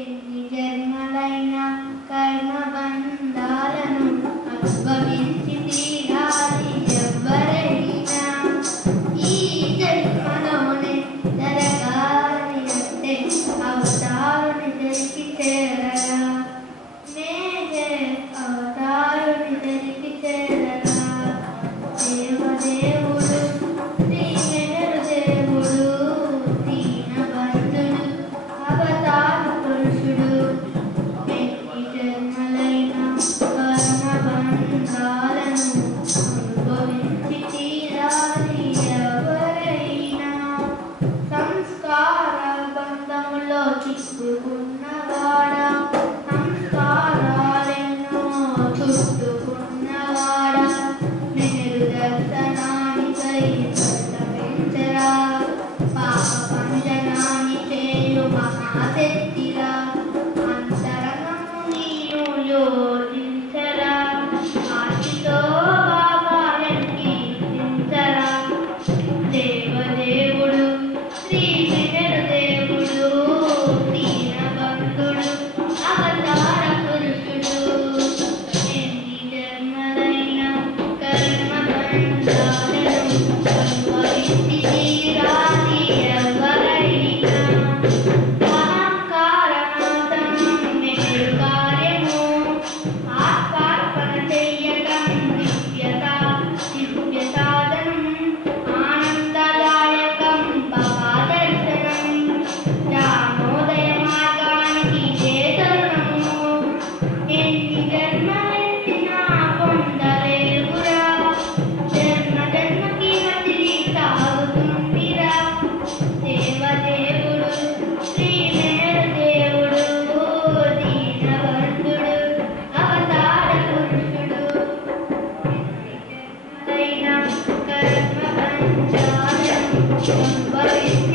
ఎన్ని జన్మలైన కర్మ బంధాలను అనుభవించి తీరాలి ఎవ్వరైనా. ఈ జన్మలోనే జరగాలి అంటే అవతారుని దరికి చేరగా, మేఘే అవతారుని దరికి చేరగా. దేవదేవుడు శ్రీ నెహరు దేవుడు దీనబంధుడు అవతార పురుషుడు. ఎన్ని జన్మలైన కర్మ బంధాలను అనుభవించి తీరాలి ఎవరైనా. సంస్కార బంధములో చిక్కుకున్నవాడా, సంస్కారాలెన్నో చుట్టుకున్నవాడా, నెహరు దర్శనానికై పరితపించరా. పాప పంజనాన్ని చేయు మహాశక్తిరా, అంతరంగము నీను యోచించరా. ఆశితో బాబాలకి చించరా. దేవదేవుడు శ్రీ నెహరు దేవుడు దీనబంధుడు అవతార పురుషుడు. ఎన్ని జన్మలైన కర్మ బంధాలను అనుభవించి తీరాలి ఎవరైనా. అహంకారనాశనం నెహరు కార్యము, ఆత్మార్పణ చెయ్యటం దివ్య సాధనం. ఆనందదాయకం బాబా దర్శనం, జ్ఞానోదయ మార్గానికి ఇదే తరుణము. ఎన్ని జన్మలెత్తినా పొందలేవురా, జన్మ జన్మకి మతిరి సాగుతుందిరా. దేవదేవుడు శ్రీ నెహరు దేవుడు దీనబంధుడు అవతార పురుషుడు. ఎన్ని జన్మలైన కర్మ బంధాలను అనుభవించి